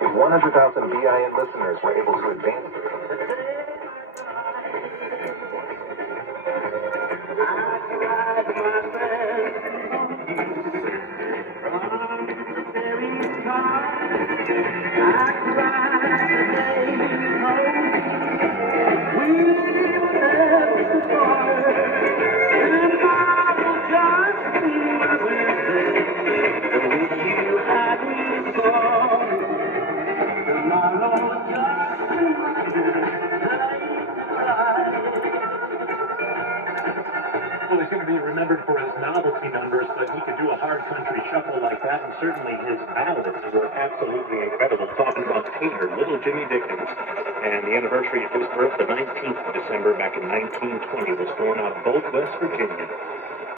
If 100,000 BIN listeners were able to advance Well, he's going to be remembered for his novelty numbers, but he could do a hard country shuffle like that, and certainly his ballads were absolutely incredible. Talking about Taylor, Little Jimmy Dickens, and the anniversary of his birth, the 19th of December back in 1920, was born out of both West Virginia.